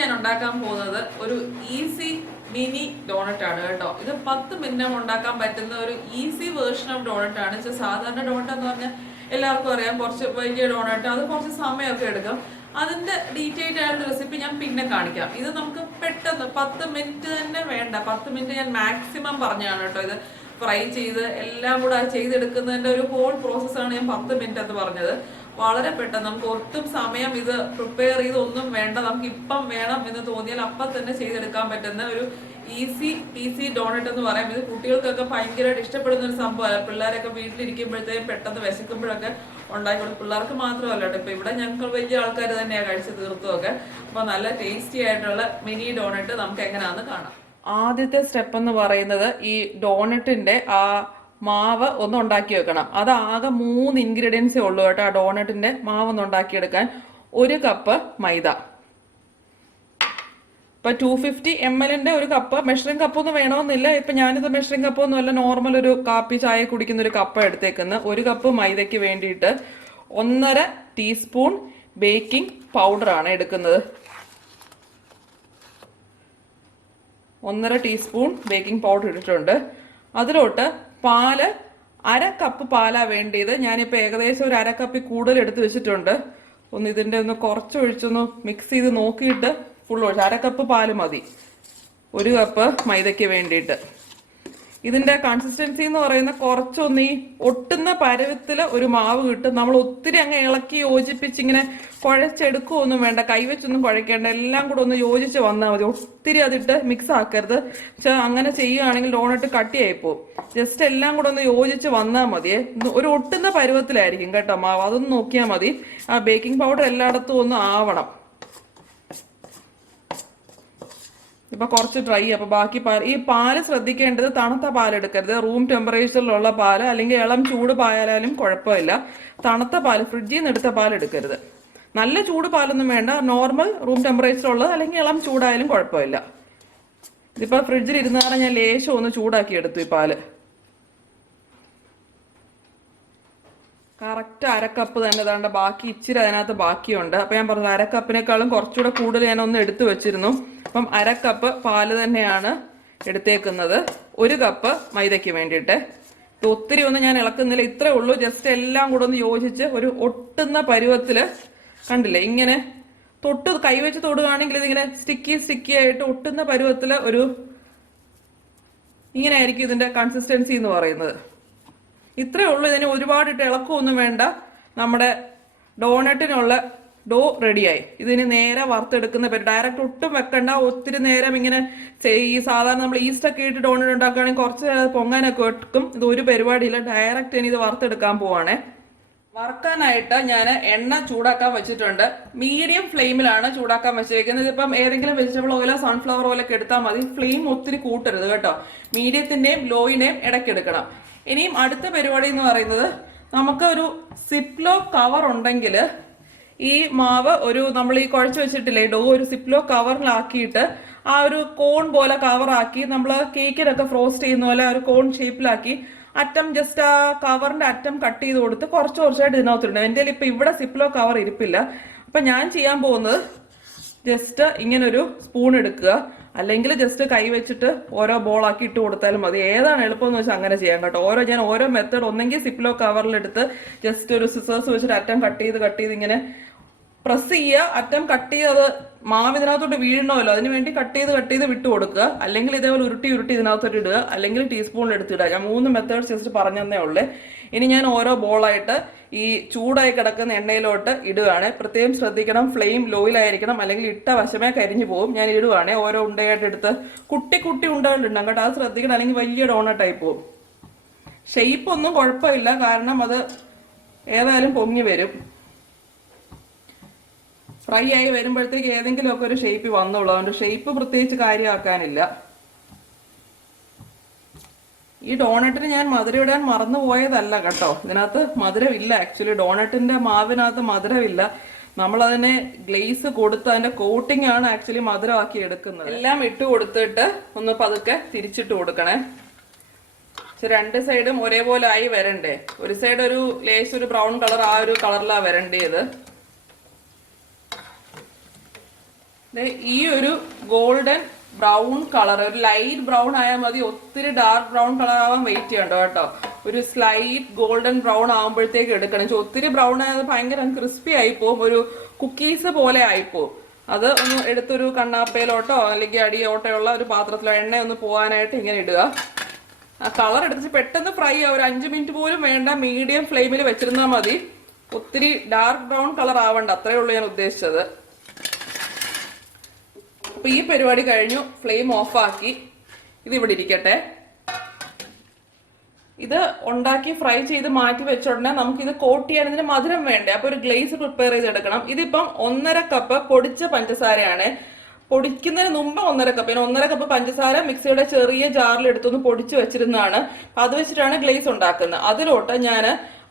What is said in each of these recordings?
ഞാൻ ഉണ്ടാക്കാൻ പോകുന്നത് ഒരു ഈസി മിനി ഡോണറ്റ് ആണ് കേട്ടോ. ഇത് 10 മിനിറ്റ് ഉണ്ടാക്കാൻ പറ്റുന്ന ഒരു ഈസി വേർഷൻ ഓഫ് ഡോണറ്റ് ആണ്. സാധാരണ ഡോണറ്റ് എന്ന് പറഞ്ഞാൽ എല്ലാവർക്കും അറിയാം, കുറച്ച് വലിയ ഡോണറ്റ്, അത് കുറച്ച് സമയമൊക്കെ എടുക്കും. അതിന്റെ ഡീറ്റെയിൽഡ് ആയിട്ടുള്ള റെസിപ്പി ഞാൻ പിന്നെ കാണിക്കാം. ഇത് നമുക്ക് പെട്ടെന്ന് 10 മിനിറ്റ് തന്നെ വേണ്ട, 10 മിനിറ്റ് ഞാൻ മാക്സിമം പറഞ്ഞാണ് കേട്ടോ. ഇത് ഫ്രൈ ചെയ്ത് എല്ലാം കൂടെ ചെയ്തെടുക്കുന്നതിന്റെ ഒരു ഹോൾ പ്രോസസ്സാണ് ഞാൻ 10 മിനിറ്റ് എന്ന് പറഞ്ഞത്. വളരെ പെട്ടെന്ന്, നമുക്ക് ഒട്ടും സമയം ഇത് പ്രിപ്പയർ ചെയ്തൊന്നും വേണ്ട, നമുക്ക് ഇപ്പം വേണം എന്ന് തോന്നിയാൽ അപ്പം തന്നെ ചെയ്തെടുക്കാൻ പറ്റുന്ന ഒരു ഈസി ഡോണറ്റ് എന്ന് പറയാം. ഇത് കുട്ടികൾക്കൊക്കെ ഭയങ്കരമായിട്ട് ഇഷ്ടപ്പെടുന്ന ഒരു സംഭവമാണ്. പിള്ളേരൊക്കെ വീട്ടിലിരിക്കുമ്പോഴത്തേക്കും പെട്ടെന്ന് വിശക്കുമ്പോഴൊക്കെ ഉണ്ടാക്കി കൊടുക്കും. പിള്ളേർക്ക് മാത്രമല്ല കേട്ടോ, ഇപ്പൊ ഇവിടെ ഞങ്ങൾ വലിയ ആൾക്കാർ തന്നെയാണ് കഴിച്ച് തീർത്തുമൊക്കെ. അപ്പൊ നല്ല ടേസ്റ്റി ആയിട്ടുള്ള മിനി ഡോണറ്റ് നമുക്ക് എങ്ങനെയാണെന്ന് കാണാം. ആദ്യത്തെ സ്റ്റെപ്പ് എന്ന് പറയുന്നത് ഈ ഡോണറ്റിന്റെ ആ മാവ് ഒന്ന് ഉണ്ടാക്കി വെക്കണം. അത് ആകെ 3 ഇൻഗ്രീഡിയൻസേ ഉള്ളൂ കേട്ടോ ആ ഡോണറ്റിന്റെ മാവ് ഒന്ന് ഉണ്ടാക്കിയെടുക്കാൻ. 1 കപ്പ് മൈദ. ഇപ്പൊ 250 ml ഒരു കപ്പ്. മെഷറിംഗ് കപ്പൊന്നും വേണമെന്നില്ല. ഇപ്പൊ ഞാനിത് മെഷറിംഗ് കപ്പൊന്നും അല്ല, നോർമൽ ഒരു കാപ്പി ചായ കുടിക്കുന്ന ഒരു കപ്പ് എടുത്തേക്കുന്നത്. 1 കപ്പ് മൈദയ്ക്ക് വേണ്ടിയിട്ട് 1.5 ടീസ്പൂൺ ബേക്കിംഗ് പൗഡർ ആണ് എടുക്കുന്നത്. 1.5 ടീസ്പൂൺ ബേക്കിംഗ് പൗഡർ ഇട്ടിട്ടുണ്ട്. അതിലോട്ട് പാല് 1/2 കപ്പ് പാലാ വേണ്ടിയത്. ഞാനിപ്പോൾ ഏകദേശം ഒരു 1/2 കപ്പിൽ കൂടുതൽ എടുത്ത് വെച്ചിട്ടുണ്ട്. ഒന്ന് ഇതിൻ്റെ ഒന്ന് കുറച്ച് ഒഴിച്ചൊന്ന് മിക്സ് ചെയ്ത് നോക്കിയിട്ട് ഫുൾ ഒഴിച്ച് 1/2 കപ്പ് പാല് മതി 1 കപ്പ് മൈദയ്ക്ക് വേണ്ടിയിട്ട്. ഇതിന്റെ കൺസിസ്റ്റൻസി എന്ന് പറയുന്ന കുറച്ചൊന്ന് ഈ ഒട്ടുന്ന പരുവത്തിൽ ഒരു മാവ് കിട്ടും. നമ്മൾ ഒത്തിരി അങ്ങ് ഇളക്കി യോജിപ്പിച്ച് ഇങ്ങനെ കുഴച്ചെടുക്കുകയൊന്നും വേണ്ട, കൈവച്ചൊന്നും കുഴക്കേണ്ട, എല്ലാം കൂടെ ഒന്ന് യോജിച്ച് വന്നാൽ മതി. ഒത്തിരി അതിട്ട് മിക്സ് ആക്കരുത്. അങ്ങനെ ചെയ്യുകയാണെങ്കിൽ ഡോണറ്റ് കട്ടിയായി പോകും. ജസ്റ്റ് എല്ലാം കൂടെ ഒന്ന് യോജിച്ച് വന്നാൽ മതി. ഒരു ഒട്ടുന്ന പരുവത്തിലായിരിക്കും കേട്ടോ മാവ്, അതൊന്ന് നോക്കിയാൽ മതി. ആ ബേക്കിംഗ് പൗഡർ എല്ലായിടത്തും ഒന്ന് ആവണം. ഇപ്പൊ കുറച്ച് ഡ്രൈ. അപ്പൊ ബാക്കി ഈ പാല് ശ്രദ്ധിക്കേണ്ടത് തണുത്ത പാൽ എടുക്കരുത്. റൂം ടെമ്പറേച്ചറിലുള്ള പാല് അല്ലെങ്കിൽ ഇളം ചൂട് പാലാലും കുഴപ്പമില്ല. തണുത്ത പാല്, ഫ്രിഡ്ജിൽ നിന്ന് എടുത്ത പാൽ എടുക്കരുത്. നല്ല ചൂട് പാലൊന്നും വേണ്ട, നോർമൽ റൂം ടെമ്പറേച്ചറുള്ളത് അല്ലെങ്കിൽ ഇളം ചൂടായാലും കുഴപ്പമില്ല. ഇതിപ്പോ ഫ്രിഡ്ജിൽ ഇരുന്നാണ് ഞാൻ ലേശം ഒന്ന് ചൂടാക്കി എടുത്തു ഈ പാല്. കറക്റ്റ് 1/2 കപ്പ് തന്നെ വേണ്ട. ബാക്കി ഇച്ചിരി അതിനകത്ത് ബാക്കിയുണ്ട്. അപ്പൊ ഞാൻ പറഞ്ഞു 1/2 കപ്പിനേക്കാളും കുറച്ചുകൂടെ കൂടുതൽ ഞാൻ ഒന്ന് എടുത്തു വെച്ചിരുന്നു. അപ്പം 1/2 കപ്പ് പാല് തന്നെയാണ് എടുത്തേക്കുന്നത് 1 കപ്പ് മൈദയ്ക്ക് വേണ്ടിയിട്ട്. ഇത് ഒത്തിരി ഒന്നും ഞാൻ ഇളക്കുന്നില്ല, ഇത്രേ ഉള്ളൂ. ജസ്റ്റ് എല്ലാം കൂടെ ഒന്ന് യോജിച്ച് ഒരു ഒട്ടുന്ന പരുവത്തില്, കണ്ടില്ലേ, ഇങ്ങനെ തൊട്ട് കൈവച്ച് തൊടുകയാണെങ്കിൽ ഇതിങ്ങനെ സ്റ്റിക്കി ആയിട്ട് ഒട്ടുന്ന പരുവത്തില് ഒരു ഇങ്ങനെ ആയിരിക്കും ഇതിന്റെ കൺസിസ്റ്റൻസി എന്ന് പറയുന്നത്. ഇത്രേ ഉള്ളൂ. ഇതിന് ഒരുപാടിട്ട് ഇളക്കമൊന്നും വേണ്ട. നമ്മുടെ ഡോണറ്റിനുള്ള ഡോ റെഡിയായി. ഇതിന് നേരെ വറുത്തെടുക്കുന്ന പേര് ഡയറക്റ്റ് ഒട്ടും വെക്കണ്ട. ഒത്തിരി നേരം ഇങ്ങനെ ഈ സാധാരണ നമ്മൾ ഈസ്റ്റ് ഒക്കെ ഇട്ട് ഡോണറ്റ് ഉണ്ടാക്കുകയാണെങ്കിൽ കുറച്ച് പൊങ്ങാനൊക്കെ വെക്കും. ഇത് ഒരു പരിപാടിയില്ല, ഡയറക്റ്റ് ഇനി ഇത് വറുത്തെടുക്കാൻ പോവാണേ. വറുക്കാനായിട്ട് ഞാൻ എണ്ണ ചൂടാക്കാൻ വെച്ചിട്ടുണ്ട്. മീഡിയം ഫ്ലെയിമിലാണ് ചൂടാക്കാൻ വെച്ചേക്കുന്നത്. ഇതിപ്പം ഏതെങ്കിലും വെജിറ്റബിൾ ഓയിലോ സൺഫ്ലവർ ഓയിലൊക്കെ എടുത്താൽ മതി. ഫ്ലെയിം ഒത്തിരി കൂട്ടരുത് കേട്ടോ. മീഡിയത്തിന്റെയും ലോയിന്റെയും ഇടയ്ക്കെടുക്കണം. ഇനിയും അടുത്ത പരിപാടി എന്ന് പറയുന്നത്, നമുക്ക് ഒരു സിപ്ലോ കവർ ഉണ്ടെങ്കിൽ ഈ മാവ് നമ്മൾ ഈ കുഴച്ച് വെച്ചിട്ടില്ലേ ഡോ, ഒരു സിപ്ലോ കവറിലാക്കിയിട്ട് ആ ഒരു കോൺ പോലെ കവറാക്കി, നമ്മൾ കേക്കിനൊക്കെ ഫ്രോസ്റ്റ് ചെയ്യുന്ന പോലെ ഒരു കോൺ ഷേപ്പിലാക്കി അറ്റം ജസ്റ്റ് ആ കവറിന്റെ അറ്റം കട്ട് ചെയ്ത് കൊടുത്ത് കുറച്ചായിട്ട് ഇതിനകത്തുണ്ട്. എൻ്റെ ഇപ്പൊ ഇവിടെ സിപ്ലോ കവർ ഇരിപ്പില്ല. അപ്പൊ ഞാൻ ചെയ്യാൻ പോകുന്നത് ജസ്റ്റ് ഇങ്ങനെ ഒരു സ്പൂൺ എടുക്കുക, അല്ലെങ്കിൽ ജസ്റ്റ് കൈ വെച്ചിട്ട് ഓരോ ബോളാക്കി ഇട്ട് കൊടുത്താലും മതി. ഏതാണ് എളുപ്പം എന്ന് വെച്ചാൽ അങ്ങനെ ചെയ്യാം കേട്ടോ. ഞാൻ ഓരോ മെത്തേഡ്, ഒന്നെങ്കിൽ സിപ്ലോ കവറിലെടുത്ത് ജസ്റ്റ് ഒരു സിസേഴ്സ് വെച്ചിട്ട് അറ്റം കട്ട് ചെയ്ത് ഇങ്ങനെ പ്രസ് ചെയ്യുക. അറ്റം കട്ട് ചെയ്ത് അത് മാവ് ഇതിനകത്തോട്ട് വീഴണമല്ലോ, അതിന് വേണ്ടി കട്ട് ചെയ്ത് വിട്ട് കൊടുക്കുക. അല്ലെങ്കിൽ ഇതേപോലെ ഉരുട്ടി ഇതിനകത്തോട്ട് ഇടുക, അല്ലെങ്കിൽ ടീസ്പൂണിൽ എടുത്തിടുക. ഞാൻ 3 മെത്തേഡ്സ് ജസ്റ്റ് പറഞ്ഞതേ ഉള്ളേ. ഇനി ഞാൻ ഓരോ ബോളായിട്ട് ഈ ചൂടായി കിടക്കുന്ന എണ്ണയിലോട്ട് ഇടുകയാണ്. പ്രത്യേകം ശ്രദ്ധിക്കണം, ഫ്ലെയിം ലോയിലായിരിക്കണം, അല്ലെങ്കിൽ ഇട്ട വശമേ കരിഞ്ഞു പോകും. ഞാൻ ഇടുവാണ് ഓരോ ഉണ്ടയായിട്ട് എടുത്ത്. കുട്ടി ഉണ്ടകളുണ്ടാകും കേട്ടോ, അത് ശ്രദ്ധിക്കണം, അല്ലെങ്കിൽ വലിയ ഡോണട്ടായി പോകും. ഷെയ്പ്പ് ഒന്നും കുഴപ്പമില്ല, കാരണം അത് ഏതായാലും പൊങ്ങി വരും. ഫ്രൈ ആയി വരുമ്പോഴത്തേക്ക് ഏതെങ്കിലുമൊക്കെ ഒരു ഷേപ്പ് വന്നോളൂ. അതുകൊണ്ട് ഷേപ്പ് പ്രത്യേകിച്ച് കാര്യമാക്കാനില്ല. ഈ ഡോണറ്റിന് ഞാൻ മധുരം ഇടാൻ മറന്നു പോയതല്ല കേട്ടോ. ഇതിനകത്ത് മധുരമില്ല. ആക്ച്വലി ഡോണറ്റിന്റെ മാവിനകത്ത് മധുരമില്ല. നമ്മളതിനെ ഗ്ലേസ് കൊടുത്ത് അതിന്റെ കോട്ടിംഗ് ആണ് ആക്ച്വലി മധുരമാക്കി എടുക്കുന്നത്. എല്ലാം ഇട്ട് കൊടുത്തിട്ട് ഒന്ന് പതുക്കെ തിരിച്ചിട്ട് കൊടുക്കണേ. 2 സൈഡും ഒരേപോലെ ആയി വരണ്ടേ. ഒരു സൈഡ് ഒരു ലേസ് ഒരു ബ്രൗൺ കളർ, ആ ഒരു കളറിലാണ് വരണ്ടേത്. ഈ ഒരു ഗോൾഡൻ ബ്രൗൺ കളർ, ഒരു ലൈറ്റ് ബ്രൗൺ ആയാൽ മതി, ഒത്തിരി ഡാർക്ക് ബ്രൗൺ കളർ ആവാൻ വെയിറ്റ് ചെയ്യണ്ടോ കേട്ടോ. ഒരു സ്ലൈറ്റ് ഗോൾഡൻ ബ്രൗൺ ആകുമ്പോഴത്തേക്ക് എടുക്കണം. ഒത്തിരി ബ്രൗൺ ആയത് ഭയങ്കര ക്രിസ്പി ആയിപ്പോവും, ഒരു കുക്കീസ് പോലെ ആയിപ്പോവും. അത് ഒന്ന് എടുത്തൊരു കണ്ണാപ്പയിലോട്ടോ അല്ലെങ്കിൽ അടിയോട്ടയുള്ള ഒരു പാത്രത്തിലോ എണ്ണ ഒന്ന് പോകാനായിട്ട് ഇങ്ങനെ ഇടുക. ആ കളർ എടുത്ത് പെട്ടെന്ന് ഫ്രൈ ആവും, ഒരു 5 മിനിറ്റ് പോലും വേണ്ട, മീഡിയം ഫ്ലെയിമിൽ വെച്ചിരുന്നാൽ മതി. ഒത്തിരി ഡാർക്ക് ബ്രൗൺ കളർ ആവണ്ട, അത്രേ ഉള്ളൂ ഞാൻ ഉദ്ദേശിച്ചത്. അപ്പൊ ഈ പരിപാടി കഴിഞ്ഞു, ഫ്ലെയിം ഓഫാക്കി ഇത് ഇവിടെ ഇരിക്കട്ടെ. ഇത് ഉണ്ടാക്കി ഫ്രൈ ചെയ്ത് മാറ്റി വെച്ച ഉടനെ നമുക്കിത് കോട്ട് ചെയ്യാൻ ഇതിന് മധുരം വേണ്ടേ, അപ്പൊ ഒരു ഗ്ലേസ് പ്രിപ്പയർ ചെയ്തെടുക്കണം. ഇതിപ്പം 1.5 കപ്പ് പൊടിച്ച പഞ്ചസാരയാണ്. പൊടിക്കുന്നതിന് മുമ്പ് 1.5 കപ്പ്, 1.5 കപ്പ് പഞ്ചസാര മിക്സിയുടെ ചെറിയ ജാറിൽ എടുത്തൊന്ന് പൊടിച്ച് വെച്ചിരുന്നതാണ്. അത് വെച്ചിട്ടാണ് ഗ്ലേസ് ഉണ്ടാക്കുന്നത്. അതിലോട്ട് ഞാൻ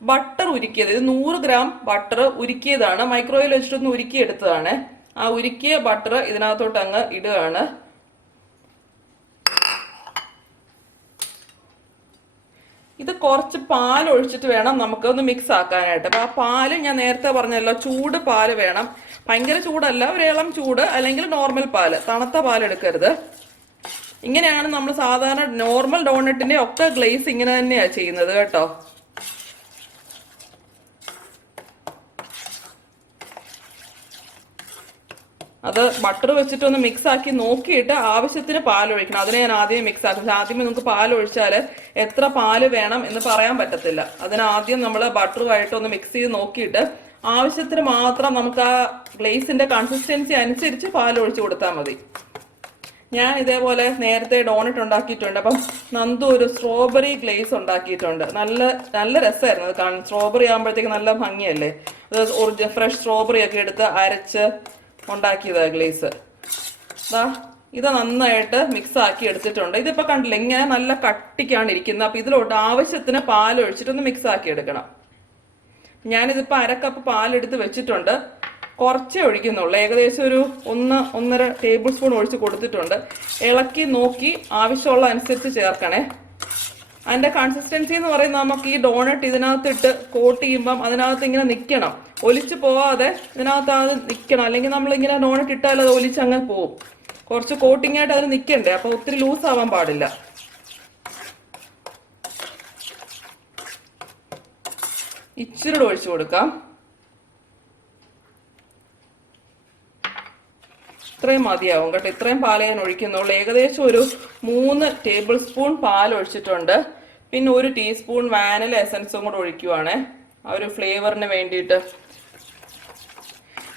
ബട്ടർ ഉരുക്കിയത്, ഇത് 100 ഗ്രാം ബട്ടർ ഉരുക്കിയതാണ്, മൈക്രോവേവിൽ വെച്ചിട്ടൊന്ന് ഉരുക്കിയെടുത്തതാണ്. ആ ഉരുക്കിയ ബട്ടർ ഇതിനകത്തോട്ട് അങ്ങ് ഇടുകയാണ്. ഇത് കുറച്ച് പാൽ ഒഴിച്ചിട്ട് വേണം നമുക്ക് ഒന്ന് മിക്സ് ആക്കാനായിട്ട്. അപ്പൊ ആ പാല് ഞാൻ നേരത്തെ പറഞ്ഞല്ലോ, ചൂട് പാല് വേണം, ഭയങ്കര ചൂടല്ല, ഒരു ഇളം ചൂട്, അല്ലെങ്കിൽ നോർമൽ പാല്, തണുത്ത പാൽ എടുക്കരുത്. ഇങ്ങനെയാണ് നമ്മൾ സാധാരണ നോർമൽ ഡോണറ്റിന്റെ ഒക്കെ ഗ്ലേസ് ഇങ്ങനെ തന്നെയാ ചെയ്യുന്നത് കേട്ടോ. അത് ബട്ടർ വെച്ചിട്ടൊന്ന് മിക്സ് ആക്കി നോക്കിയിട്ട് ആവശ്യത്തിന് പാൽ ഒഴിക്കണം. അതിനെ ഞാൻ ആദ്യമേ മിക്സ് ആക്കും. ആദ്യമേ നമുക്ക് പാൽ ഒഴിച്ചാൽ എത്ര പാല് വേണം എന്ന് പറയാൻ പറ്റത്തില്ല. അതിനാദ്യം നമ്മൾ ബട്ടറുമായിട്ടൊന്ന് മിക്സ് ചെയ്ത് നോക്കിയിട്ട് ആവശ്യത്തിന് മാത്രം നമുക്ക് ആ ഗ്ലേസിന്റെ കൺസിസ്റ്റൻസി അനുസരിച്ച് പാൽ ഒഴിച്ചു കൊടുത്താൽ മതി. ഞാൻ ഇതേപോലെ നേരത്തെ ഡോണറ്റ് ഉണ്ടാക്കിയിട്ടുണ്ട്. അപ്പം നന്ദു ഒരു സ്ട്രോബെറി ഗ്ലേസ് ഉണ്ടാക്കിയിട്ടുണ്ട്. നല്ല രസമായിരുന്നു അത് കാണാൻ. സ്ട്രോബെറി ആകുമ്പോഴത്തേക്ക് നല്ല ഭംഗിയല്ലേ. അത് ഫ്രഷ് സ്ട്രോബെറി ഒക്കെ എടുത്ത് അരച്ച് ഉണ്ടാക്കിയതാ ഗ്ലേസ്. ഇത് നന്നായിട്ട് മിക്സ് ആക്കി എടുത്തിട്ടുണ്ട്. ഇതിപ്പോ കണ്ടില്ല, ഇങ്ങനെ നല്ല കട്ടിക്കാണ് ഇരിക്കുന്നത്. അപ്പൊ ഇതിലോട്ട് ആവശ്യത്തിന് പാൽ ഒഴിച്ചിട്ടൊന്ന് മിക്സ് ആക്കി എടുക്കണം. ഞാനിതിപ്പോ 1/2 കപ്പ് പാലെടുത്ത് വെച്ചിട്ടുണ്ട്. കുറച്ചേ ഒഴിക്കുന്നുള്ളൂ, ഏകദേശം ഒരു 1-1.5 ടേബിൾ സ്പൂൺ ഒഴിച്ച് കൊടുത്തിട്ടുണ്ട്. ഇളക്കി നോക്കി ആവശ്യമുള്ള അനുസരിച്ച് ചേർക്കണേ. അതിന്റെ കൺസിസ്റ്റൻസി എന്ന് പറയുന്നത് നമുക്ക് ഈ ഡോണറ്റ് ഇതിനകത്തിട്ട് കോട്ട് ചെയ്യുമ്പം അതിനകത്ത് ഇങ്ങനെ നിൽക്കണം, ഒലിച്ചു പോവാതെ ഇതിനകത്ത് അത് നിൽക്കണം. അല്ലെങ്കിൽ നമ്മളിങ്ങനെ ഡോണറ്റ് ഇട്ടാൽ അത് ഒലിച്ച് അങ്ങനെ പോവും. കുറച്ച് കോട്ടിംഗ് ആയിട്ട് അതിന് നിൽക്കണ്ടേ, അപ്പൊ ഒത്തിരി ലൂസ് ആവാൻ പാടില്ല. ഇച്ചിരി ഒഴിച്ചു കൊടുക്കാം. ഇത്രയും മതിയാവും കേട്ടോ. ഇത്രയും പാലേ ഞാൻ ഒഴിക്കുന്നുള്ളൂ. ഏകദേശം ഒരു 3 ടേബിൾ സ്പൂൺ പാൽ ഒഴിച്ചിട്ടുണ്ട്. പിന്നെ 1 ടീസ്പൂൺ വാനില എസൻസും കൂടെ ഒഴിക്കുവാണ്, ആ ഒരു ഫ്ലേവറിന് വേണ്ടിയിട്ട്.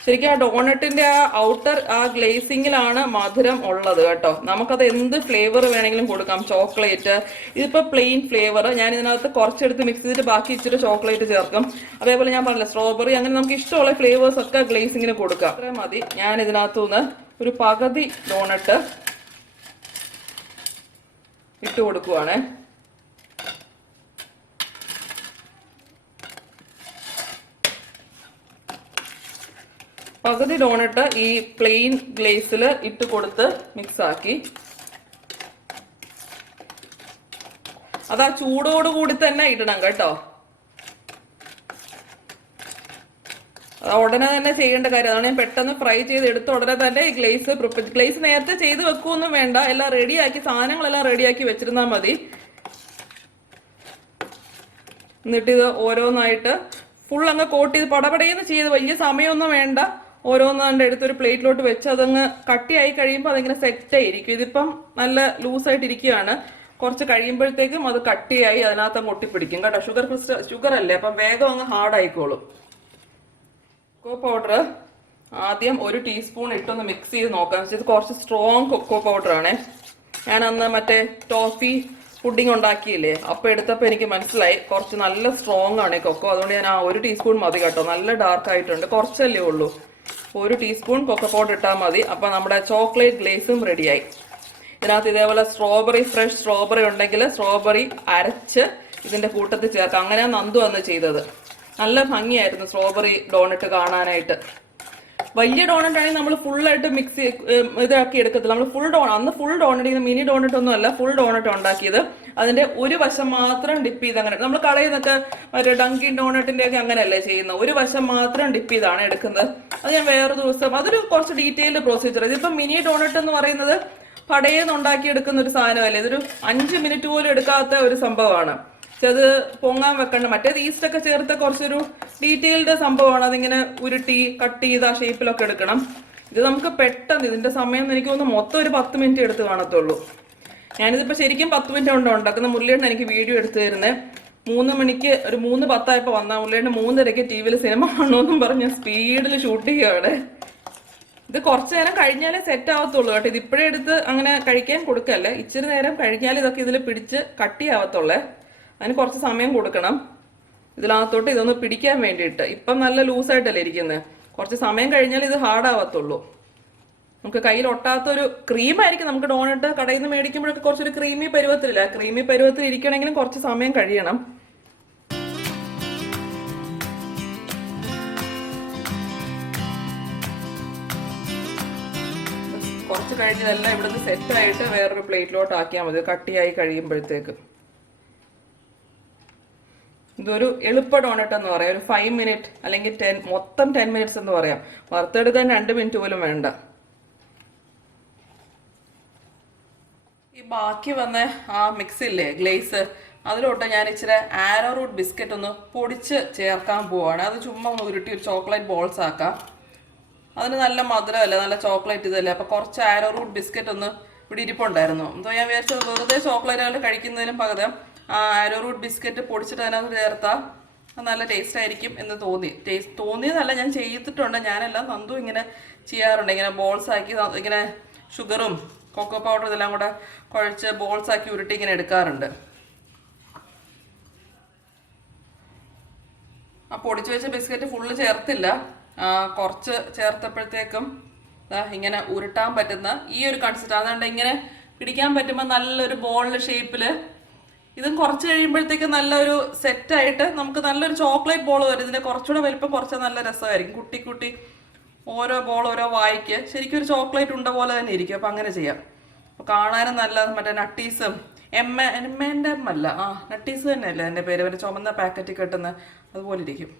ശരിക്കും ആ ഡോണറ്റിന്റെ ആ ഔട്ടർ ആ ഗ്ലേസിങ്ങിലാണ് മധുരം ഉള്ളത് കേട്ടോ. നമുക്കത് എന്ത് ഫ്ലേവർ വേണമെങ്കിലും കൊടുക്കാം. ചോക്ലേറ്റ്, ഇതിപ്പോ പ്ലെയിൻ ഫ്ലേവർ. ഞാൻ ഇതിനകത്ത് കുറച്ചെടുത്ത് മിക്സ് ചെയ്തിട്ട് ബാക്കി ഇച്ചിരി ചോക്ലേറ്റ് ചേർക്കും. അതേപോലെ ഞാൻ പറഞ്ഞില്ല സ്ട്രോബെറി, അങ്ങനെ നമുക്ക് ഇഷ്ടമുള്ള ഫ്ലേവേഴ്സ് ഒക്കെ ഗ്ലേസിങ്ങിന് കൊടുക്കാം. അത്രയും മതി. ഞാൻ ഇതിനകത്തുനിന്ന് ഒരു പകുതി ഡോണറ്റ് ഇട്ട് കൊടുക്കുവാണ്. പകുതി ഡോണറ്റ് ഈ പ്ലെയിൻ ഗ്ലേസിൽ ഇട്ട് കൊടുത്ത് മിക്സ് ആക്കി. അതാ ചൂടോടുകൂടി തന്നെ ഇടണം കേട്ടോ. ഉടനെ തന്നെ ചെയ്യേണ്ട കാര്യം അതാണ്. ഞാൻ പെട്ടെന്ന് ഫ്രൈ ചെയ്ത് എടുത്ത ഉടനെ തന്നെ ഈ ഗ്ലേസ് നേരത്തെ ചെയ്ത് വെക്കുമൊന്നും വേണ്ട, എല്ലാം റെഡിയാക്കി, സാധനങ്ങളെല്ലാം റെഡിയാക്കി വെച്ചിരുന്നാൽ മതി. എന്നിട്ട് ഇത് ഓരോന്നായിട്ട് ഫുൾ അങ്ങ് കോട്ട് ചെയ്ത് പടപടയെന്ന് ചെയ്ത് വലിയ സമയമൊന്നും വേണ്ട. ഓരോന്നാണ്ട് എടുത്തൊരു പ്ലേറ്റിലോട്ട് വെച്ച് അതങ്ങ് കട്ടിയായി കഴിയുമ്പോൾ അതിങ്ങനെ സെറ്റ് ആയിരിക്കും. ഇതിപ്പം നല്ല ലൂസായിട്ട് ഇരിക്കുകയാണ്. കുറച്ച് കഴിയുമ്പോഴത്തേക്കും അത് കട്ടിയായി അതിനകത്ത് അങ്ങ് ഒട്ടിപ്പിടിക്കും കേട്ടോ. ഷുഗർ അല്ലേ, അപ്പം വേഗം അങ്ങ് ഹാർഡ് ആയിക്കോളും. കൊക്കോ പൗഡർ ആദ്യം 1 ടീസ്പൂൺ ഇട്ടൊന്ന് മിക്സ് ചെയ്ത് നോക്കാം. ഇത് കുറച്ച് സ്ട്രോങ് കൊക്കോ പൗഡർ ആണേ. ഞാൻ അന്ന് മറ്റേ ടോഫി പുഡിംഗ് ഉണ്ടാക്കിയില്ലേ, അപ്പോൾ എടുത്തപ്പോൾ എനിക്ക് മനസ്സിലായി കുറച്ച് നല്ല സ്ട്രോങ് ആണ് കൊക്കോ. അതുകൊണ്ട് ഞാൻ 1 ടീസ്പൂൺ മതി കേട്ടോ. നല്ല ഡാർക്ക് ആയിട്ടുണ്ട്, കുറച്ചല്ലേ ഉള്ളൂ. 1 ടീസ്പൂൺ കൊക്കോ പൗഡർ ഇട്ടാൽ മതി. അപ്പം നമ്മുടെ ചോക്ലേറ്റ് ഗ്ലേസും റെഡിയായി. ഇതിനകത്ത് ഇതേപോലെ ഫ്രഷ് സ്ട്രോബെറി ഉണ്ടെങ്കിൽ സ്ട്രോബെറി അരച്ച് ഇതിന്റെ കൂട്ടത്തിൽ ചേർക്കാം. അങ്ങനെയാണ് നന്ദു അന്ന് ചെയ്തത്. നല്ല ഭംഗിയായിരുന്നു സ്ട്രോബെറി ഡോണറ്റ് കാണാനായിട്ട്. വലിയ ഡോണറ്റ് ആണെങ്കിൽ നമ്മൾ ഫുള്ളായിട്ട് മിക്സ് ഇതാക്കി എടുക്കത്തില്ല. നമ്മൾ അന്ന് ഫുൾ ഡോണറ്റ്, മിനി ഡോണറ്റ് ഒന്നും അല്ല, ഫുൾ ഡോണറ്റ് ഉണ്ടാക്കിയത്. അതിന്റെ ഒരു വശം മാത്രം ഡിപ്പ് ചെയ്ത് അങ്ങനെ, നമ്മൾ കടയിൽ നിന്നൊക്കെ മറ്റേ ഡങ്കിൻ ഡോണറ്റിന്റെ ഒക്കെ അങ്ങനെയല്ലേ ചെയ്യുന്നത്, ഒരു വശം മാത്രം ഡിപ്പ് ചെയ്താണ് എടുക്കുന്നത്. അത് ഞാൻ വേറൊരു ദിവസം, അതൊരു കുറച്ച് ഡീറ്റെയിൽഡ് പ്രൊസീജിയർ. ഇതിപ്പം മിനി ഡോണറ്റ് എന്ന് പറയുന്നത് കടയിൽ നിന്ന് ഉണ്ടാക്കിയെടുക്കുന്ന ഒരു സാധനമല്ലേ, ഇതൊരു 5 മിനിറ്റ് പോലും എടുക്കാത്ത ഒരു സംഭവമാണ്. പക്ഷെ അത് പൊങ്ങാൻ വെക്കണ്ട. മറ്റേത് ഈസ്റ്റ് ഒക്കെ ചേർത്ത് കുറച്ചൊരു ഡീറ്റെയിൽഡ് സംഭവമാണ്. അതിങ്ങനെ ഉരുട്ടി കട്ട് ചെയ്ത് ആ ഷേപ്പിലൊക്കെ എടുക്കണം. ഇത് നമുക്ക് പെട്ടെന്ന്, ഇതിന്റെ സമയം എനിക്ക് തോന്നുന്നു മൊത്തം ഒരു 10 മിനിറ്റ് എടുത്ത് കാണത്തുള്ളൂ. ഞാനിതിപ്പോ ശരിക്കും 10 മിനിറ്റ് കൊണ്ട് ഉണ്ടാക്കുന്ന. മുരളിയേട്ടൻ എനിക്ക് വീഡിയോ എടുത്തു തരുന്നത് 3 മണിക്ക്, ഒരു 3:10 വന്നാൽ മുരളിയേട്ടൻ 3:30 TV സിനിമ കാണുമെന്നും പറഞ്ഞ് സ്പീഡിൽ ഷൂട്ട് ചെയ്യുകയാണ്. ഇത് കുറച്ചു നേരം കഴിഞ്ഞാലേ സെറ്റ് ആവത്തുള്ളൂ കേട്ടോ. ഇത് ഇപ്പോഴേ എടുത്ത് അങ്ങനെ കഴിക്കാൻ കൊടുക്കല്ലേ, ഇച്ചിരി നേരം കഴിഞ്ഞാൽ ഇതൊക്കെ ഇതിൽ പിടിച്ച് കട്ടിയാവത്തുള്ളേ. അതിന് കുറച്ച് സമയം കൊടുക്കണം ഇതിനകത്തോട്ട് ഇതൊന്ന് പിടിക്കാൻ വേണ്ടിയിട്ട്. ഇപ്പം നല്ല ലൂസായിട്ടല്ലേ ഇരിക്കുന്നത്, കുറച്ച് സമയം കഴിഞ്ഞാൽ ഇത് ഹാർഡ് ആവത്തുള്ളൂ. നമുക്ക് കയ്യിൽ ഒട്ടാത്തൊരു ക്രീമായിരിക്കും. നമുക്ക് ഡോണറ്റ് കടയിൽ നിന്ന് മേടിക്കുമ്പോഴൊക്കെ കുറച്ചൊരു ക്രീമി പരുവത്തിലില്ല, ക്രീമി പരുവത്തിൽ ഇരിക്കണമെങ്കിലും കുറച്ച് സമയം കഴിയണം. കുറച്ച് കഴിഞ്ഞതെല്ലാം ഇവിടുന്ന് സെറ്റായിട്ട് വേറൊരു പ്ലേറ്റിലോട്ട് ആക്കിയാൽ മതി, കട്ടിയായി കഴിയുമ്പോഴത്തേക്ക്. ഇതൊരു എളുപ്പ ഡോണറ്റ് എന്ന് പറയാം. ഒരു 5 മിനിറ്റ് അല്ലെങ്കിൽ 10 മിനിറ്റ്സ് എന്ന് പറയാം. വറുത്തെടുക്കാൻ 2 മിനിറ്റ് പോലും വേണ്ട. ഈ ബാക്കി വന്ന ആ മിക്സ് ഇല്ലേ, ഗ്ലേസ്, അതിലോട്ട് ഞാൻ ഇച്ചിരി ആരോ റൂട്ട് ബിസ്ക്കറ്റ് ഒന്ന് പൊടിച്ച് ചേർക്കാൻ പോവാണ്. അത് ചുമ്മാ ഒന്ന് ഉരുട്ടി ഒരു ചോക്ലേറ്റ് ബോൾസ് ആക്കാം. അതിന് നല്ല മധുരമല്ലേ, നല്ല ചോക്ലേറ്റ് ഇതല്ലേ. അപ്പൊ കുറച്ച് ആരോ റൂട്ട് ബിസ്ക്കറ്റ് ഒന്ന് ഇവിടെ ഇരിപ്പുണ്ടായിരുന്നു. എന്തോ ഞാൻ വിചാരിച്ചത് വെറുതെ ചോക്ലേറ്റുകൾ കഴിക്കുന്നതിനും പകരം ആരോ റൂട്ട് ബിസ്ക്കറ്റ് പൊടിച്ചിട്ട് അതിനകത്ത് ചേർത്താൽ നല്ല ടേസ്റ്റ് ആയിരിക്കും എന്ന് തോന്നിയതല്ല, ഞാൻ ചെയ്തിട്ടുണ്ട്. ഞാനെല്ലാം നന്ദു ഇങ്ങനെ ചെയ്യാറുണ്ട്. ഇങ്ങനെ ബോൾസ് ആക്കി ഇങ്ങനെ ഷുഗറും കൊക്കോ പൗഡറും ഇതെല്ലാം കൂടെ കുഴച്ച് ബോൾസ് ആക്കി ഉരുട്ടി ഇങ്ങനെ എടുക്കാറുണ്ട്. ആ പൊടിച്ചു വെച്ച ബിസ്ക്കറ്റ് ഫുള്ള് ചേർത്തില്ല, കുറച്ച് ചേർത്തപ്പോഴത്തേക്കും ഇങ്ങനെ ഉരുട്ടാൻ പറ്റുന്ന ഈ ഒരു കൺസിസ്റ്റ്, അതുകൊണ്ട് ഇങ്ങനെ പിടിക്കാൻ പറ്റുമ്പോൾ നല്ലൊരു ബോളിന്റെ ഷേപ്പില് ഇതും കുറച്ച് കഴിയുമ്പോഴത്തേക്ക് നല്ലൊരു സെറ്റായിട്ട് നമുക്ക് നല്ലൊരു ചോക്ലേറ്റ് ബോൾ വരും. ഇതിന്റെ കുറച്ചുകൂടെ വലിപ്പം കുറച്ച് നല്ല രസമായിരിക്കും. കുട്ടി കുട്ടി ഓരോ ബോൾ ഓരോ വായിക്ക് ശരിക്കും ഒരു ചോക്ലേറ്റ് ഉണ്ട പോലെ തന്നെ ഇരിക്കും. അപ്പൊ അങ്ങനെ ചെയ്യാം. അപ്പൊ കാണാനും നല്ല മറ്റേ നട്ടീസും എമ്മേൻ്റെ അല്ല, നട്ടീസ് തന്നെയല്ലേ എൻ്റെ പേര്, ഒരു ചുമന്ന പാക്കറ്റ് കെട്ടുന്ന അതുപോലെ ഇരിക്കും.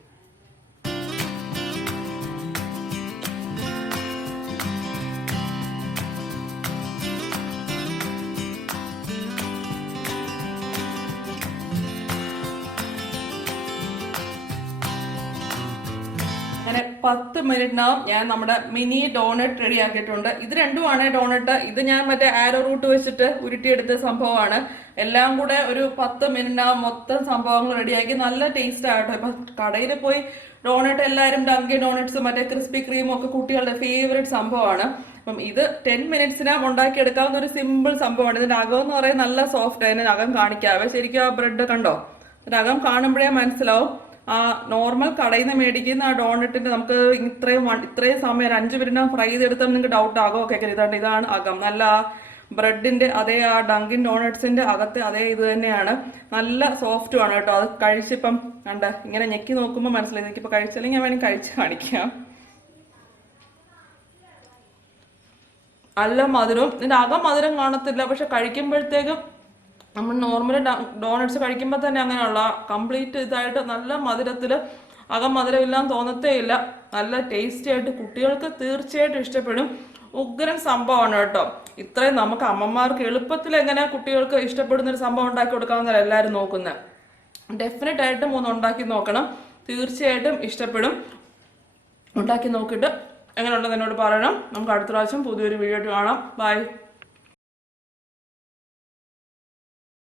അങ്ങനെ 10 മിനിറ്റിനകം ഞാൻ നമ്മുടെ മിനി ഡോണറ്റ് റെഡി ആക്കിയിട്ടുണ്ട്. ഇത് രണ്ടുമാണ് ഡോണറ്റ്. ഇത് ഞാൻ മറ്റേ ആരോ റൂട്ട് വെച്ചിട്ട് ഉരുട്ടിയെടുത്ത സംഭവമാണ്. എല്ലാം കൂടെ ഒരു 10 മിനിറ്റിനകം മൊത്തം സംഭവങ്ങൾ റെഡിയാക്കി. നല്ല ടേസ്റ്റ് ആട്ടോ. ഇപ്പൊ കടയിൽ പോയി ഡോണറ്റ് എല്ലാവരും ഡങ്കി ഡോണറ്റ്സ് മറ്റേ ക്രിസ്പി ക്രീമും ഒക്കെ കുട്ടികളുടെ ഫേവറേറ്റ് സംഭവമാണ്. അപ്പം ഇത് 10 മിനിറ്റ്സിനകം ഉണ്ടാക്കിയെടുക്കാവുന്ന ഒരു സിമ്പിൾ സംഭവമാണ്. ഇതിന്റെ അകം എന്ന് പറയുന്നത് നല്ല സോഫ്റ്റ്. അതിന് അകം കാണിക്കാവേ. ശരിക്കും ആ ബ്രെഡ് കണ്ടോ, ഇതിന്റെ അകം കാണുമ്പോഴേ മനസ്സിലാവും. ആ നോർമൽ കടയിൽ നിന്ന് മേടിക്കുന്ന ആ ഡോണറ്റിന്റെ നമുക്ക് ഇത്രയും സമയം 5 മിനിറ്റ് ഫ്രൈ ചെയ്തെടുത്താൽ നിങ്ങൾക്ക് ഡൗട്ട് ആകും. ഓക്കെ, ഇതാണ് അകം. നല്ല ആ ബ്രെഡിന്റെ അതേ ആ ഡങ്കിൻ ഡോണറ്റ്സിന്റെ അകത്തെ അതേ ഇത് തന്നെയാണ്. നല്ല സോഫ്റ്റും ആണ് കേട്ടോ. അത് കഴിച്ചിപ്പം കണ്ട ഇങ്ങനെ ഞെക്കി നോക്കുമ്പോൾ മനസ്സിലായി. എനിക്കിപ്പോൾ കഴിച്ചില്ലെങ്കിൽ ഞാൻ വേണമെങ്കിൽ കഴിച്ച് കാണിക്കാം. നല്ല മധുരവും, ഇതിന്റെ അകം മധുരം കാണത്തില്ല, പക്ഷെ കഴിക്കുമ്പോഴത്തേക്കും നമ്മൾ നോർമലി ഡോണറ്റ്സ് കഴിക്കുമ്പോൾ തന്നെ അങ്ങനെയുള്ള കംപ്ലീറ്റ് ഇതായിട്ട് നല്ല മധുരത്തിൽ, അകം മധുരമില്ലാന്ന് തോന്നത്തേ ഇല്ല. നല്ല ടേസ്റ്റി ആയിട്ട് കുട്ടികൾക്ക് തീർച്ചയായിട്ടും ഇഷ്ടപ്പെടും. ഉഗ്രൻ സംഭവമാണ് കേട്ടോ. ഇത്രയും നമുക്ക് അമ്മമാർക്ക് എളുപ്പത്തിൽ എങ്ങനെ കുട്ടികൾക്ക് ഇഷ്ടപ്പെടുന്ന ഒരു സംഭവം ഉണ്ടാക്കി കൊടുക്കാമെന്നല്ല എല്ലാവരും നോക്കുന്നത്. ഡെഫിനറ്റ് ആയിട്ടും ഒന്ന് ഉണ്ടാക്കി നോക്കണം, തീർച്ചയായിട്ടും ഇഷ്ടപ്പെടും. ഉണ്ടാക്കി നോക്കിയിട്ട് എങ്ങനെയുണ്ടെന്ന് എന്നോട് പറയണം. നമുക്ക് അടുത്ത പ്രാവശ്യം പുതിയൊരു വീഡിയോ ആയിട്ട് കാണാം. ബൈ.